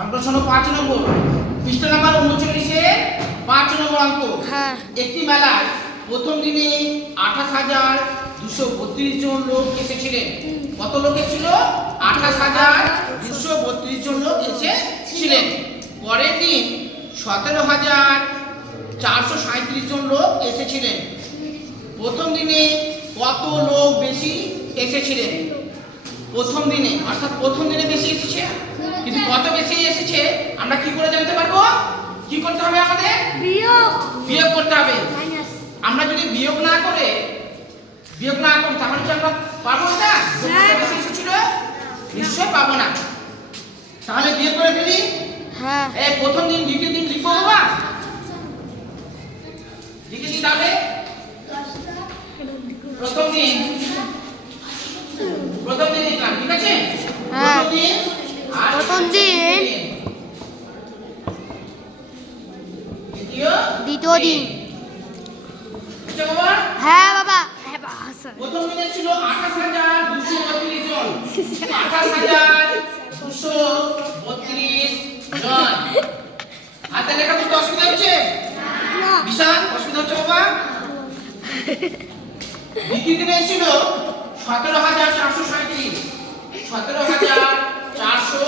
অঙ্ক শোনো পাঁচ নম্বর পৃষ্ঠা নাম্বার উনচল্লিশে পাঁচ নম্বর অঙ্ক। হ্যাঁ। একটি মেলায় প্রথম দিনে আঠাশ হাজার দুশো বত্রিশ জন লোক এসেছিলেন। কত লোক এসেছিল? আঠাশ হাজার দুশো বত্রিশ জন লোক এসেছিলেন। পরের দিন সতেরো হাজার চারশো সাঁত্রিশ জন লোক এসেছিলেন। প্রথম দিনে কত লোক বেশি এসেছিলেন? প্রথম দিনে অর্থাৎ প্রথম দিনে বেশি এসেছে? কিন্তু কত বেশি এসেছে আমরা কি করে জানতে পারব? কি করতে হবে আমাদের? বিয়োগ। বিয়োগ করতে হবে। আমরা যদি বিয়োগ না করে বিয়োগ না করি তাহলে কি আমরা পাবো এটা হ্যাঁ। কত বেশি এসেছিল নিশ্চয় পাবো না। তাহলে বিয়োগ করে ফেলি। হ্যাঁ। এই প্রথম দিন দ্বিতীয় দিন লিখব বাবা। লিখে দিই তাহলে। প্রথম দিন। প্রথম দিন লিখলাম ঠিক আছে? হ্যাঁ। প্রথম দিন প্রথম দিন। দ্বিতীয় দিন। হ্যাঁ বাবা। হ্যাঁ বাবা sorry. প্রথম দিনে ছিল আঠাশ হাজার দুশো বত্রিশ জন। আঠাশ হাজার দুশো বত্রিশ জন। হাতে লেখা বুঝতে অসুবিধা হচ্ছে? বিশাল অসুবিধা হচ্ছে বাবা? দ্বিতীয় দিনে ছিল সতেরো হাজার চারশো সাঁত্রিশ সতেরো হাজার চারশো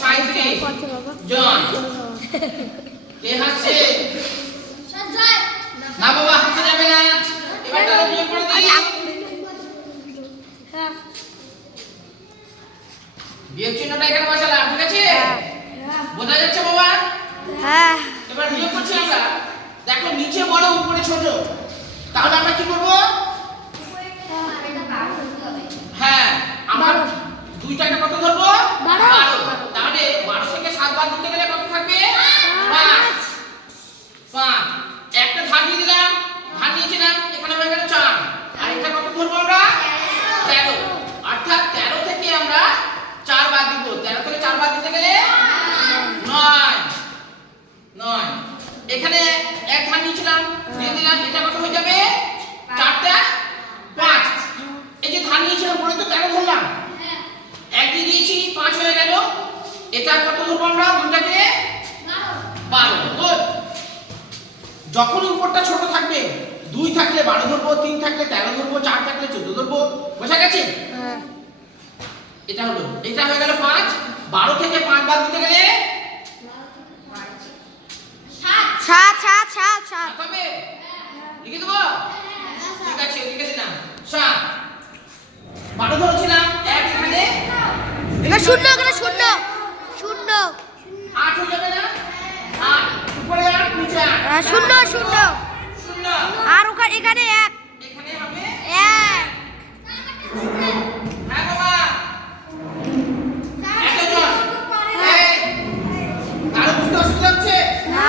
সাঁত্রিশ জন কে হাসছে না বাবা হাসতে যাবে না এবার তাহলে বিয়ে করে দিই বিয়োগ চিহ্নটা এখানে বসালাম ঠিক আছে বোঝা যাচ্ছে বাবা হ্যাঁ এবার আমরা দেখো নিচে বড় উপরে ছোট। তাহলে আমরা কি করব? হ্যাঁ আমার দুইটাকে কত ধরবো? বারো। তাহলে বারো থেকে সাত বার দিতে গেলে কত থাকবে? পাঁচ। পাঁচ। একটা ধার দিয়ে দিলাম। ধার নিয়েছিলাম এখানে হয়ে গেল চার। আর এটা কত ধরবো আমরা? তেরো। অর্থাৎ তেরো থেকে আমরা চার বাদ দিব। তেরো থেকে চার বাদ দিতে গেলে নয়। নয়। এখানে এক ধার নিয়েছিলাম দিয়ে দিলাম এটা কত হয়ে যাবে? চারটা পাঁচ। এই যে ধার নিয়েছিলাম বলে তো তেরো ধরলাম? এক দিয়ে দিয়েছি পাঁচ হয়ে গেল। এটা কত ধরবো আমরা দুটাকে? বারো। গুড। যখন উপরটা ছোট থাকবে দুই থাকলে বারো ধরবো তিন থাকলে তেরো ধরবো চার থাকলে চোদ্দ ধরবো। বোঝা গেছে? হ্যাঁ। এটা হলো। এটা হয়ে গেল পাঁচ। বারো থেকে পাঁচ বাদ দিতে গেলে সাত সাত সাত সাত লিখে দেবো? ঠিক আছে সাত বারো ধরেছিলাম এক এখানে। এটা শূন্য এখানে শূন্য। শূন্য। আট হয়ে যাবে না? আট। উপরে আট নিচে আট। শূন্য শূন্য। শূন্য। আর ওখানে এখানে এক এখানে হবে এক হ্যাঁ বাবা এতজন এই, কারও বুঝতে অসুবিধা হচ্ছে না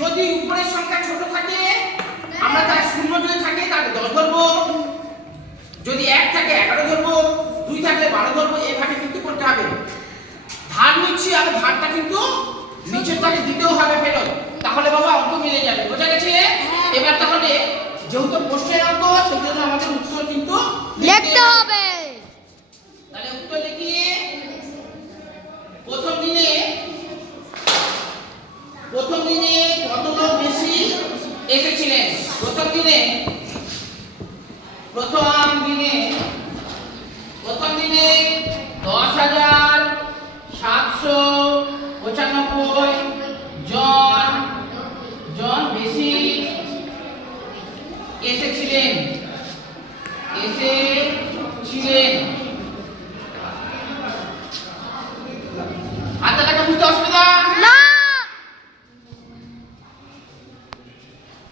যদি উপরের সংখ্যা ছোট থাকে আমরা তার শূন্য যদি থাকে তাহলে দশ ধরবো যদি এক থাকে এগারো ধরবো দুই থাকলে বারো ধরবো এভাবে কিন্তু করতে হবে ধার নিচ্ছি আর ধারটা কিন্তু নিচেরটাকে দিতেও হবে ফেরত তাহলে বাবা অঙ্ক মিলে যাবে বোঝা গেছে এবার তাহলে যেহেতু প্রশ্নের অঙ্ক সেই জন্য আমাদের উত্তর কিন্তু লিখতে হবে। তাহলে উত্তর লিখি প্রথম দিনে প্রথম দিনে কত লোক বেশি এসেছিলেন? প্রথম দিনে প্রথম দিনে প্রথম দিনে দশ হাজার সাতশো পঁচানব্বই জন জন বেশি এসেছিলেন এসেছিলেন